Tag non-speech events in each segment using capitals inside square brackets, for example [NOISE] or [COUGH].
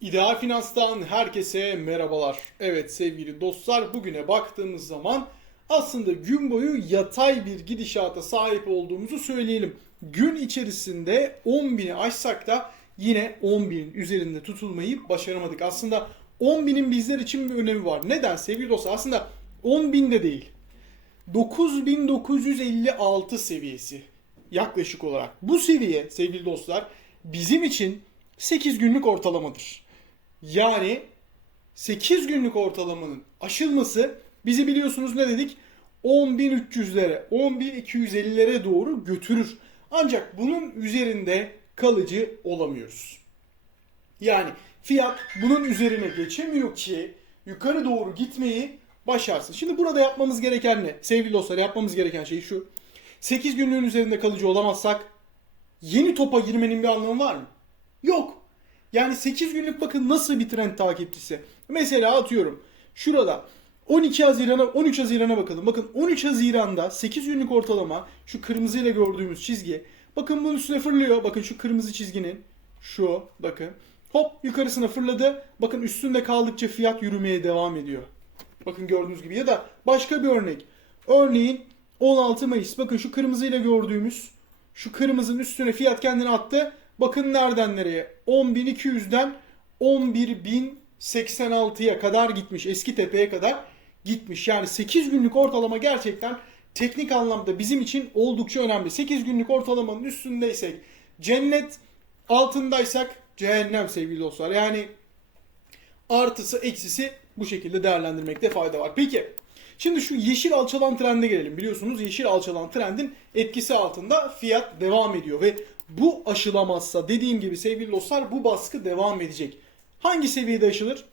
İdeal Finans'tan herkese merhabalar. Evet sevgili dostlar bugüne baktığımız zaman aslında gün boyu yatay bir gidişata sahip olduğumuzu söyleyelim. Gün içerisinde 10.000'i aşsak da yine 10.000'in üzerinde tutulmayı başaramadık. Aslında 10.000'in bizler için bir önemi var. Neden sevgili dostlar? Aslında 10.000 de değil. 9956 seviyesi yaklaşık olarak. Bu seviye sevgili dostlar bizim için 8 günlük ortalamadır. Yani 8 günlük ortalamanın aşılması bizi biliyorsunuz ne dedik? 10.300'lere, 10.250'lere doğru götürür. Ancak bunun üzerinde kalıcı olamıyoruz. Yani fiyat bunun üzerine geçemiyor ki yukarı doğru gitmeyi başarsın. Şimdi burada yapmamız gereken ne? Sevgili dostlar yapmamız gereken şey şu. 8 günlüğün üzerinde kalıcı olamazsak yeni topa girmenin bir anlamı var mı? Yok. Yani 8 günlük bakın nasıl bir trend takipçisi. Mesela atıyorum şurada 12 Haziran'a 13 Haziran'a bakalım. Bakın 13 Haziran'da 8 günlük ortalama şu kırmızıyla gördüğümüz çizgi. Bakın bunun üstüne fırlıyor. Bakın şu kırmızı çizginin şu bakın. Hop yukarısına fırladı. Bakın üstünde kaldıkça fiyat yürümeye devam ediyor. Bakın gördüğünüz gibi ya da başka bir örnek. Örneğin 16 Mayıs. Bakın şu kırmızıyla gördüğümüz şu kırmızının üstüne fiyat kendini attı. Bakın nereden nereye? 10.200'den 11.086'ya kadar gitmiş. Eski tepeye kadar gitmiş. Yani 8 günlük ortalama gerçekten teknik anlamda bizim için oldukça önemli. 8 günlük ortalamanın üstündeysek cennet, altındaysak cehennem sevgili dostlar. Yani artısı eksisi bu şekilde değerlendirmekte fayda var. Peki şimdi şu yeşil alçalan trende gelelim. Biliyorsunuz yeşil alçalan trendin etkisi altında fiyat devam ediyor ve bu aşılamazsa dediğim gibi sevgili dostlar bu baskı devam edecek. Hangi seviyede aşılır?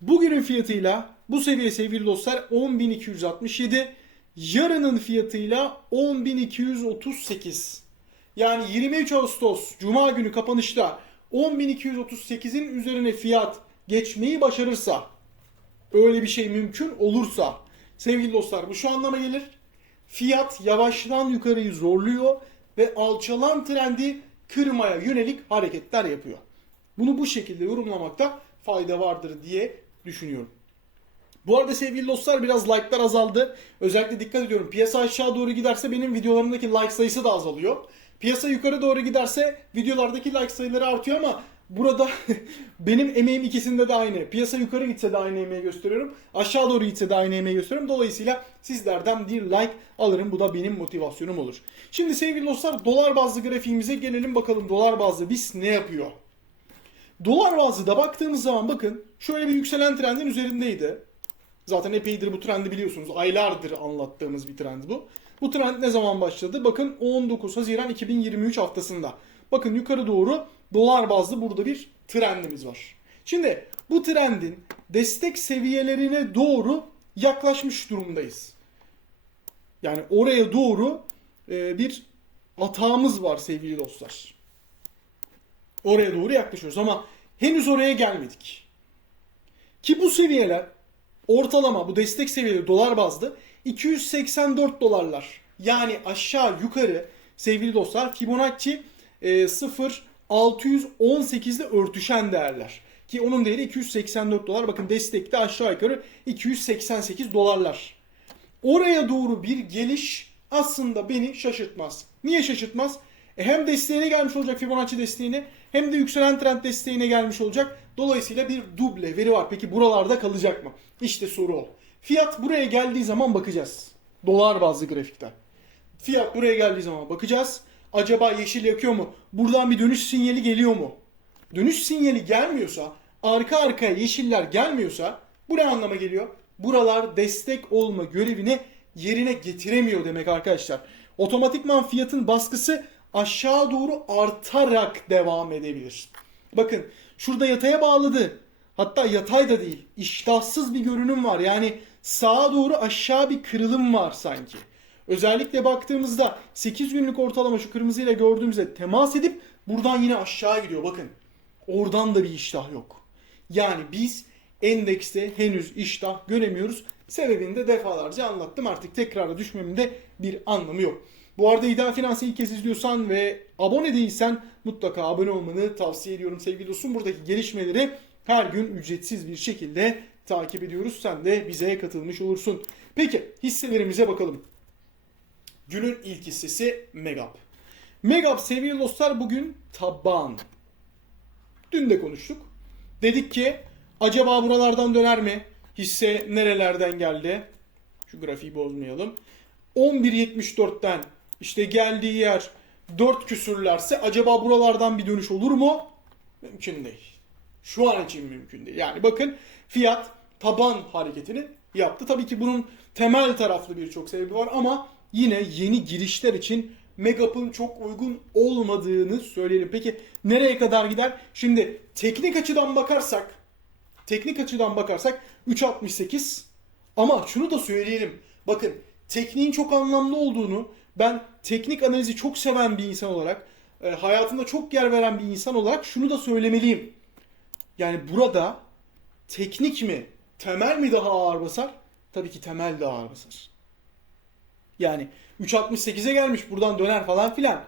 Bugünün fiyatıyla bu seviye sevgili dostlar 10.267. Yarının fiyatıyla 10.238. Yani 23 Ağustos Cuma günü kapanışta 10.238'in üzerine fiyat geçmeyi başarırsa öyle bir şey mümkün olursa sevgili dostlar bu şu anlama gelir. Fiyat yavaştan yukarıyı zorluyor ve alçalan trendi kırmaya yönelik hareketler yapıyor. Bunu bu şekilde yorumlamakta fayda vardır diye düşünüyorum. Bu arada sevgili dostlar biraz like'lar azaldı. Özellikle dikkat ediyorum. Piyasa aşağı doğru giderse benim videolarımdaki like sayısı da azalıyor. Piyasa yukarı doğru giderse videolardaki like sayıları artıyor ama burada [LAUGHS] benim emeğim ikisinde de aynı. Piyasa yukarı gitse de aynı emeği gösteriyorum. Aşağı doğru gitse de aynı emeği gösteriyorum. Dolayısıyla sizlerden bir like alırım. Bu da benim motivasyonum olur. Şimdi sevgili dostlar dolar bazlı grafiğimize gelelim bakalım dolar bazlı biz ne yapıyor? Dolar bazlı da baktığımız zaman bakın şöyle bir yükselen trendin üzerindeydi. Zaten epeydir bu trendi biliyorsunuz. Aylardır anlattığımız bir trend bu. Bu trend ne zaman başladı? Bakın 19 Haziran 2023 haftasında. Bakın yukarı doğru dolar bazlı burada bir trendimiz var. Şimdi bu trendin destek seviyelerine doğru yaklaşmış durumdayız. Yani oraya doğru e, bir atağımız var sevgili dostlar. Oraya doğru yaklaşıyoruz ama henüz oraya gelmedik. Ki bu seviyeler ortalama bu destek seviyeleri dolar bazlı 284 dolarlar. Yani aşağı yukarı sevgili dostlar Fibonacci e, 0 618 ile örtüşen değerler. Ki onun değeri 284 dolar. Bakın destekte aşağı yukarı 288 dolarlar. Oraya doğru bir geliş aslında beni şaşırtmaz. Niye şaşırtmaz? E hem desteğine gelmiş olacak Fibonacci desteğine hem de yükselen trend desteğine gelmiş olacak. Dolayısıyla bir duble veri var. Peki buralarda kalacak mı? İşte soru o. Fiyat buraya geldiği zaman bakacağız. Dolar bazlı grafikten. Fiyat buraya geldiği zaman bakacağız. Acaba yeşil yakıyor mu? Buradan bir dönüş sinyali geliyor mu? Dönüş sinyali gelmiyorsa, arka arkaya yeşiller gelmiyorsa bu ne anlama geliyor? Buralar destek olma görevini yerine getiremiyor demek arkadaşlar. Otomatikman fiyatın baskısı aşağı doğru artarak devam edebilir. Bakın şurada yataya bağladı. Hatta yatay da değil. İştahsız bir görünüm var. Yani sağa doğru aşağı bir kırılım var sanki. Özellikle baktığımızda 8 günlük ortalama şu kırmızıyla gördüğümüzde temas edip buradan yine aşağı gidiyor. Bakın oradan da bir iştah yok. Yani biz endekste henüz iştah göremiyoruz. Sebebini de defalarca anlattım. Artık tekrara düşmemin de bir anlamı yok. Bu arada İdeal Finans'ı ilk kez izliyorsan ve abone değilsen mutlaka abone olmanı tavsiye ediyorum sevgili dostum. Buradaki gelişmeleri her gün ücretsiz bir şekilde takip ediyoruz. Sen de bize katılmış olursun. Peki hisselerimize bakalım. Günün ilk hissesi Megap. Megap sevgili dostlar bugün taban. Dün de konuştuk. Dedik ki acaba buralardan döner mi? Hisse nerelerden geldi? Şu grafiği bozmayalım. 11.74'ten işte geldiği yer 4 küsürlerse acaba buralardan bir dönüş olur mu? Mümkün değil. Şu an için mümkün değil. Yani bakın fiyat taban hareketini yaptı. Tabii ki bunun temel taraflı birçok sebebi var ama yine yeni girişler için Megap'ın çok uygun olmadığını söyleyelim. Peki nereye kadar gider? Şimdi teknik açıdan bakarsak teknik açıdan bakarsak 3.68 ama şunu da söyleyelim. Bakın tekniğin çok anlamlı olduğunu ben teknik analizi çok seven bir insan olarak e, hayatımda çok yer veren bir insan olarak şunu da söylemeliyim. Yani burada teknik mi, temel mi daha ağır basar? Tabii ki temel daha ağır basar. Yani 3.68'e gelmiş buradan döner falan filan.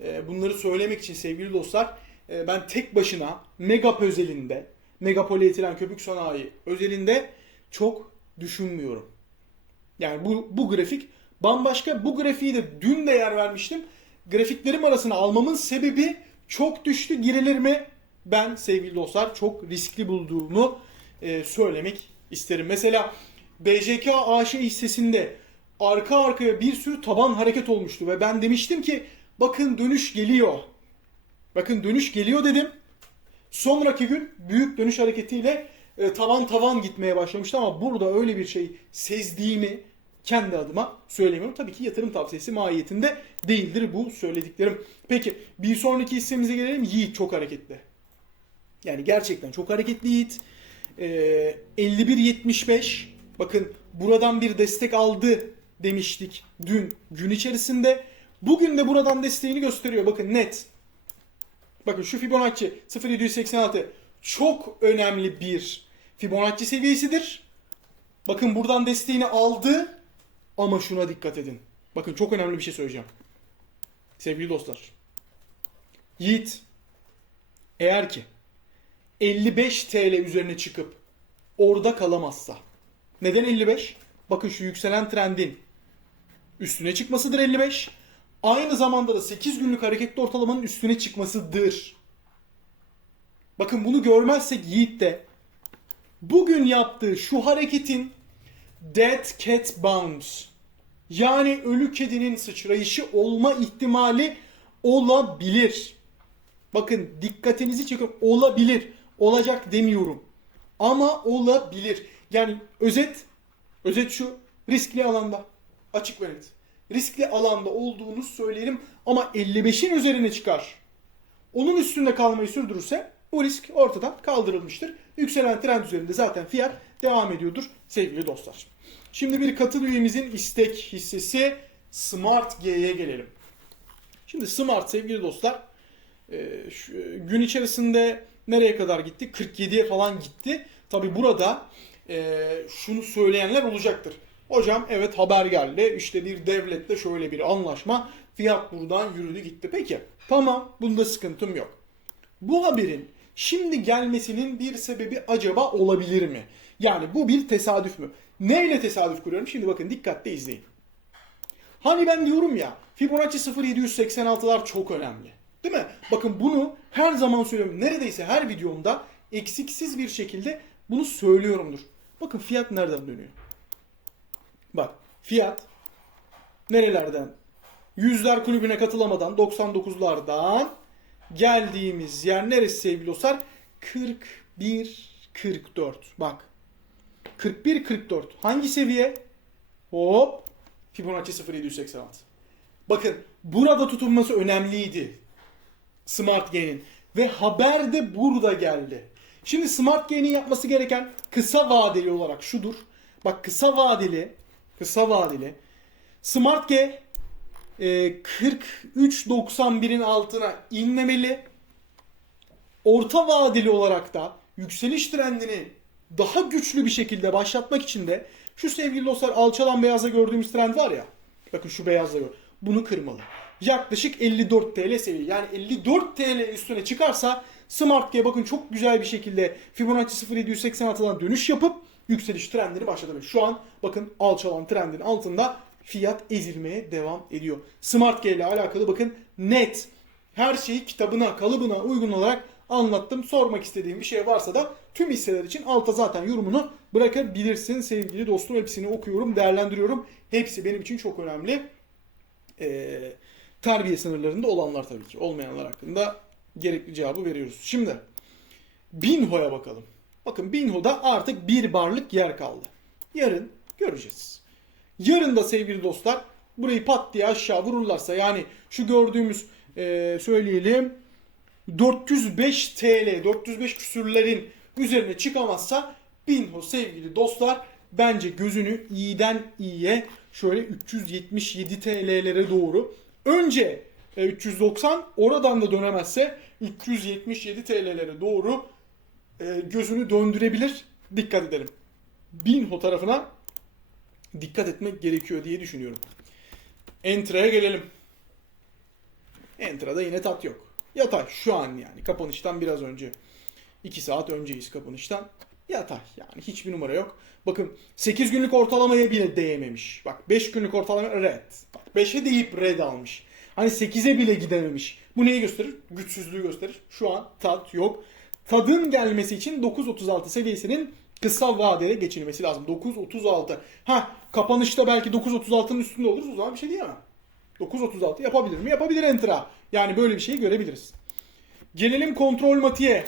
E, bunları söylemek için sevgili dostlar e, ben tek başına Megap özelinde, Megapolietilen köpük sanayi özelinde çok düşünmüyorum. Yani bu, bu grafik bambaşka. Bu grafiği de dün de yer vermiştim. Grafiklerim arasına almamın sebebi çok düştü. Girilir mi? Ben sevgili dostlar çok riskli bulduğumu e, söylemek isterim. Mesela BJK AŞ hissesinde arka arkaya bir sürü taban hareket olmuştu ve ben demiştim ki bakın dönüş geliyor. Bakın dönüş geliyor dedim. Sonraki gün büyük dönüş hareketiyle e, tavan tavan gitmeye başlamıştı ama burada öyle bir şey sezdiğimi kendi adıma söylemiyorum. Tabii ki yatırım tavsiyesi mahiyetinde değildir bu söylediklerim. Peki bir sonraki hissemize gelelim. Yiğit çok hareketli. Yani gerçekten çok hareketli Yiğit. Ee, 51.75 bakın buradan bir destek aldı demiştik dün gün içerisinde. Bugün de buradan desteğini gösteriyor. Bakın net. Bakın şu Fibonacci 0786 çok önemli bir Fibonacci seviyesidir. Bakın buradan desteğini aldı ama şuna dikkat edin. Bakın çok önemli bir şey söyleyeceğim. Sevgili dostlar. Yiğit eğer ki 55 TL üzerine çıkıp orada kalamazsa. Neden 55? Bakın şu yükselen trendin üstüne çıkmasıdır 55. Aynı zamanda da 8 günlük hareketli ortalamanın üstüne çıkmasıdır. Bakın bunu görmezsek Yiğit de bugün yaptığı şu hareketin dead cat bounce yani ölü kedinin sıçrayışı olma ihtimali olabilir. Bakın dikkatinizi çekiyorum. Olabilir. Olacak demiyorum. Ama olabilir. Yani özet özet şu riskli alanda açık ve net. Riskli alanda olduğunu söyleyelim ama 55'in üzerine çıkar. Onun üstünde kalmayı sürdürürse bu risk ortadan kaldırılmıştır. Yükselen trend üzerinde zaten fiyat devam ediyordur sevgili dostlar. Şimdi bir katıl üyemizin istek hissesi Smart G'ye gelelim. Şimdi Smart sevgili dostlar e, gün içerisinde nereye kadar gitti? 47'ye falan gitti. Tabi burada e, şunu söyleyenler olacaktır. Hocam evet haber geldi. İşte bir devletle şöyle bir anlaşma. Fiyat buradan yürüdü gitti. Peki tamam bunda sıkıntım yok. Bu haberin şimdi gelmesinin bir sebebi acaba olabilir mi? Yani bu bir tesadüf mü? Neyle tesadüf kuruyorum? Şimdi bakın dikkatle izleyin. Hani ben diyorum ya Fibonacci 0786'lar çok önemli. Değil mi? Bakın bunu her zaman söylüyorum. Neredeyse her videomda eksiksiz bir şekilde bunu söylüyorumdur. Bakın fiyat nereden dönüyor? Bak fiyat nerelerden? Yüzler kulübüne katılamadan 99'lardan geldiğimiz yer neresi sevgili dostlar? 41 44. Bak. 41 44. Hangi seviye? Hop. Fibonacci 0786. Bakın burada tutunması önemliydi. Smart Gain'in. Ve haber de burada geldi. Şimdi Smart Gain'in yapması gereken kısa vadeli olarak şudur. Bak kısa vadeli kısa vadeli Smart G e, 43.91'in altına inmemeli. Orta vadeli olarak da yükseliş trendini daha güçlü bir şekilde başlatmak için de şu sevgili dostlar alçalan beyazda gördüğümüz trend var ya. Bakın şu beyazda gör. Bunu kırmalı. Yaklaşık 54 TL seviye. Yani 54 TL üstüne çıkarsa Smart G bakın çok güzel bir şekilde Fibonacci 0786'dan dönüş yapıp yükseliş trendini başladı. Şu an bakın alçalan trendin altında fiyat ezilmeye devam ediyor. Smart G ile alakalı bakın net her şeyi kitabına, kalıbına uygun olarak anlattım. Sormak istediğim bir şey varsa da tüm hisseler için alta zaten yorumunu bırakabilirsin sevgili dostum. Hepsini okuyorum, değerlendiriyorum. Hepsi benim için çok önemli. Ee, terbiye sınırlarında olanlar tabii ki. Olmayanlar hakkında gerekli cevabı veriyoruz. Şimdi Binho'ya bakalım. Bakın Binho'da artık bir barlık yer kaldı. Yarın göreceğiz. Yarın da sevgili dostlar burayı pat diye aşağı vururlarsa yani şu gördüğümüz e, söyleyelim 405 TL 405 küsürlerin üzerine çıkamazsa Binho sevgili dostlar bence gözünü iyiden iyiye şöyle 377 TL'lere doğru önce e, 390 oradan da dönemezse 377 TL'lere doğru e, gözünü döndürebilir. Dikkat edelim. Binho tarafına dikkat etmek gerekiyor diye düşünüyorum. Entra'ya gelelim. Entra'da yine tat yok. Yatay şu an yani kapanıştan biraz önce. 2 saat önceyiz kapanıştan. Yatay yani hiçbir numara yok. Bakın 8 günlük ortalamaya bile değememiş. Bak 5 günlük ortalama red. Bak 5'e deyip red almış. Hani 8'e bile gidememiş. Bu neyi gösterir? Güçsüzlüğü gösterir. Şu an tat yok. Tadın gelmesi için 9.36 seviyesinin kısa vadeye geçilmesi lazım. 9.36. Ha kapanışta belki 9.36'nın üstünde oluruz o zaman bir şey diyemem. 9.36 yapabilir mi? Yapabilir Entra. Yani böyle bir şeyi görebiliriz. Gelelim kontrol matiğe.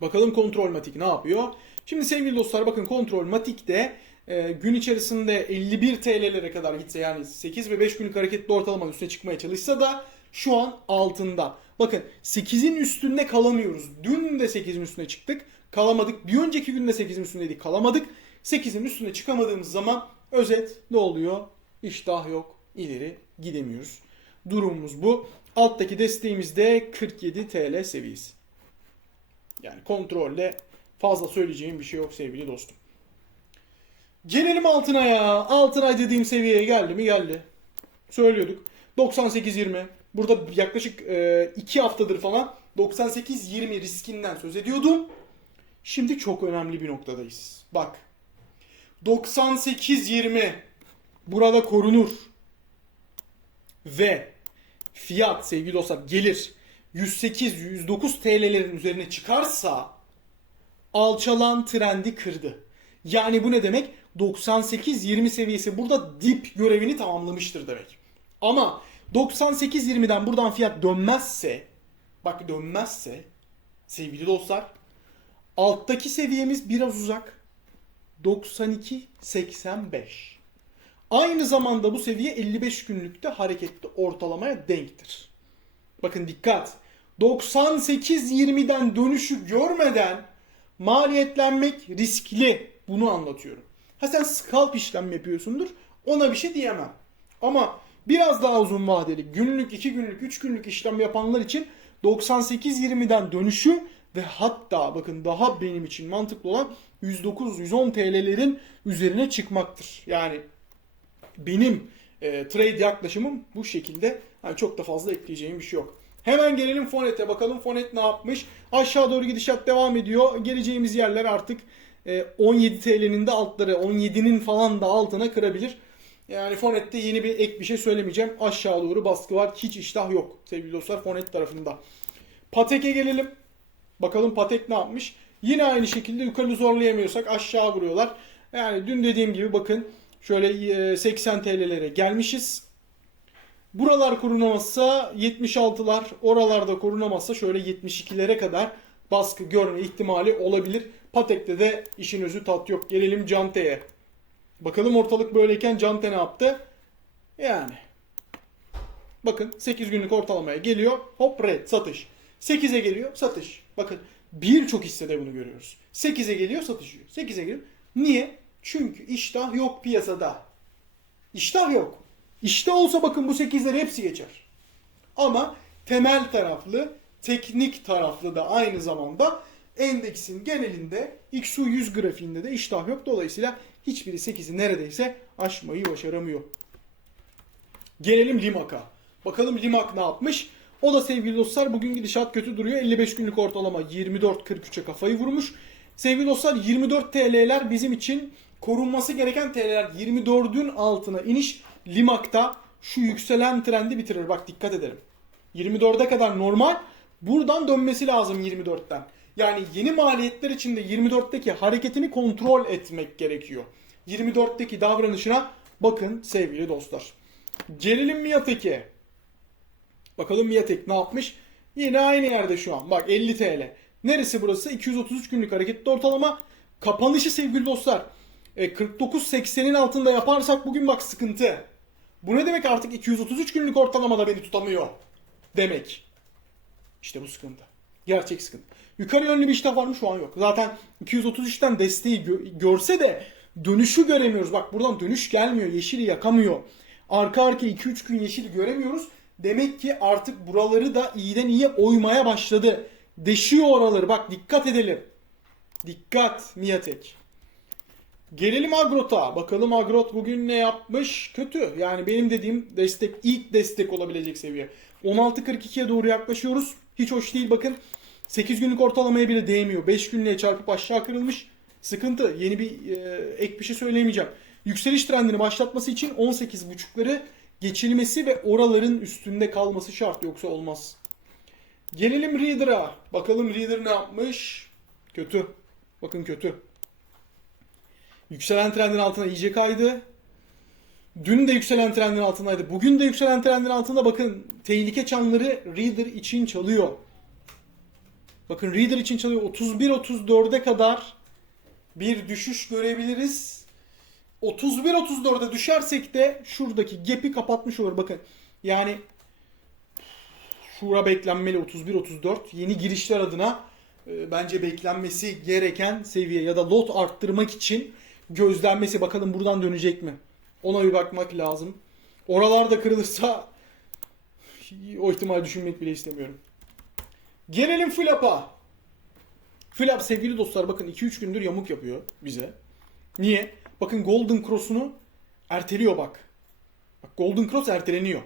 Bakalım kontrol matik ne yapıyor? Şimdi sevgili dostlar bakın kontrol matikte e, gün içerisinde 51 TL'lere kadar gitse yani 8 ve 5 günlük hareketli ortalamanın üstüne çıkmaya çalışsa da şu an altında. Bakın 8'in üstünde kalamıyoruz. Dün de 8'in üstüne çıktık. Kalamadık. Bir önceki günde 8'in üstündeydik. Kalamadık. 8'in üstüne çıkamadığımız zaman özet ne oluyor? İştah yok. ileri gidemiyoruz. Durumumuz bu. Alttaki desteğimiz de 47 TL seviyesi. Yani kontrolle fazla söyleyeceğim bir şey yok sevgili dostum. Gelelim altına ya. Altına dediğim seviyeye geldi mi? Geldi. Söylüyorduk. 98-20. Burada yaklaşık 2 haftadır falan 98-20 riskinden söz ediyordum. Şimdi çok önemli bir noktadayız. Bak. 98-20 burada korunur. Ve fiyat sevgili dostlar gelir 108-109 TL'lerin üzerine çıkarsa alçalan trendi kırdı. Yani bu ne demek? 98-20 seviyesi burada dip görevini tamamlamıştır demek. Ama 98-20'den buradan fiyat dönmezse bak dönmezse sevgili dostlar alttaki seviyemiz biraz uzak. 92-85. Aynı zamanda bu seviye 55 günlükte hareketli ortalamaya denktir. Bakın dikkat. 98-20'den dönüşü görmeden maliyetlenmek riskli. Bunu anlatıyorum. Ha sen scalp işlem yapıyorsundur. Ona bir şey diyemem. Ama biraz daha uzun vadeli günlük, 2 günlük, 3 günlük işlem yapanlar için 98-20'den dönüşü ve hatta bakın daha benim için mantıklı olan 109-110 TL'lerin üzerine çıkmaktır. Yani benim e, trade yaklaşımım bu şekilde. Yani çok da fazla ekleyeceğim bir şey yok. Hemen gelelim Fonet'e bakalım Fonet ne yapmış. Aşağı doğru gidişat devam ediyor. Geleceğimiz yerler artık e, 17 TL'nin de altları 17'nin falan da altına kırabilir. Yani Fonet'te yeni bir ek bir şey söylemeyeceğim. Aşağı doğru baskı var. Hiç iştah yok sevgili dostlar Fonet tarafında. Patek'e gelelim. Bakalım Patek ne yapmış. Yine aynı şekilde yukarı zorlayamıyorsak aşağı vuruyorlar. Yani dün dediğim gibi bakın şöyle 80 TL'lere gelmişiz. Buralar korunamazsa 76'lar, oralarda korunamazsa şöyle 72'lere kadar baskı görme ihtimali olabilir. Patek'te de işin özü tat yok. Gelelim Cante'ye. Bakalım ortalık böyleyken Cante ne yaptı? Yani. Bakın 8 günlük ortalamaya geliyor. Hop red satış. 8'e geliyor satış. Bakın birçok hissede bunu görüyoruz. 8'e geliyor satışıyor. 8'e geliyor. Niye? Çünkü iştah yok piyasada. İştah yok. İşte olsa bakın bu 8'ler hepsi geçer. Ama temel taraflı, teknik taraflı da aynı zamanda endeksin genelinde XU 100 grafiğinde de iştah yok. Dolayısıyla hiçbiri 8'i neredeyse aşmayı başaramıyor. Gelelim Limak'a. Bakalım Limak ne yapmış? O da sevgili dostlar bugün gidişat kötü duruyor. 55 günlük ortalama 24.43'e kafayı vurmuş. Sevgili dostlar 24 TL'ler bizim için korunması gereken TL'ler. 24'ün altına iniş Limak'ta şu yükselen trendi bitirir. Bak dikkat edelim. 24'e kadar normal. Buradan dönmesi lazım 24'ten. Yani yeni maliyetler içinde 24'teki hareketini kontrol etmek gerekiyor. 24'teki davranışına bakın sevgili dostlar. Gelelim Miatek'e. Bakalım Miatek ne yapmış? Yine aynı yerde şu an. Bak 50 TL. Neresi burası? 233 günlük hareketli ortalama. Kapanışı sevgili dostlar. E, 49.80'in altında yaparsak bugün bak sıkıntı. Bu ne demek artık 233 günlük ortalamada beni tutamıyor demek. İşte bu sıkıntı. Gerçek sıkıntı. Yukarı yönlü bir iştah var mı? Şu an yok. Zaten 233'ten desteği gö- görse de dönüşü göremiyoruz. Bak buradan dönüş gelmiyor. Yeşili yakamıyor. Arka arkaya 2-3 gün yeşil göremiyoruz. Demek ki artık buraları da iyiden iyiye oymaya başladı. Deşiyor oraları. Bak dikkat edelim. Dikkat Miatek. Gelelim Agrot'a. Bakalım Agrot bugün ne yapmış? Kötü. Yani benim dediğim destek ilk destek olabilecek seviye. 16.42'ye doğru yaklaşıyoruz. Hiç hoş değil bakın. 8 günlük ortalamaya bile değmiyor. 5 günlüğe çarpıp aşağı kırılmış. Sıkıntı. Yeni bir e, ek bir şey söyleyemeyeceğim. Yükseliş trendini başlatması için 18.5'ları geçilmesi ve oraların üstünde kalması şart. Yoksa olmaz. Gelelim Reader'a. Bakalım Reader ne yapmış? Kötü. Bakın kötü. Yükselen trendin altına iyice kaydı. Dün de yükselen trendin altındaydı. Bugün de yükselen trendin altında bakın tehlike çanları Reader için çalıyor. Bakın Reader için çalıyor. 31-34'e kadar bir düşüş görebiliriz. 31-34'e düşersek de şuradaki gap'i kapatmış olur. Bakın yani şura beklenmeli 31-34. Yeni girişler adına e, bence beklenmesi gereken seviye ya da lot arttırmak için gözlenmesi. Bakalım buradan dönecek mi? Ona bir bakmak lazım. Oralarda kırılırsa [LAUGHS] o ihtimali düşünmek bile istemiyorum. Gelelim Flap'a. Flap sevgili dostlar bakın 2-3 gündür yamuk yapıyor bize. Niye? Bakın Golden Cross'unu erteliyor bak. Bak Golden Cross erteleniyor.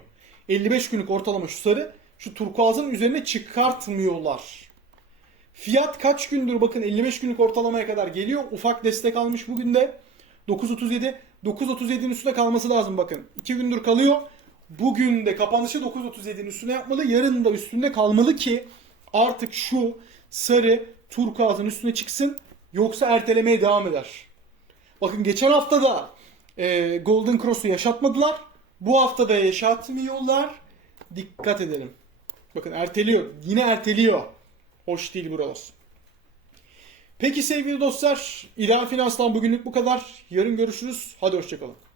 55 günlük ortalama şu sarı şu turkuazın üzerine çıkartmıyorlar. Fiyat kaç gündür bakın 55 günlük ortalamaya kadar geliyor. Ufak destek almış bugün de. 9.37. 9.37'nin üstüne kalması lazım bakın. 2 gündür kalıyor. Bugün de kapanışı 9.37'nin üstüne yapmalı. Yarın da üstünde kalmalı ki artık şu sarı turkuazın üstüne çıksın. Yoksa ertelemeye devam eder. Bakın geçen hafta da e, Golden Cross'u yaşatmadılar. Bu hafta da yaşatmıyorlar. Dikkat edelim. Bakın erteliyor. Yine erteliyor. Hoş değil buralar. Peki sevgili dostlar, İdeal Finans'tan bugünlük bu kadar. Yarın görüşürüz. Hadi hoşçakalın.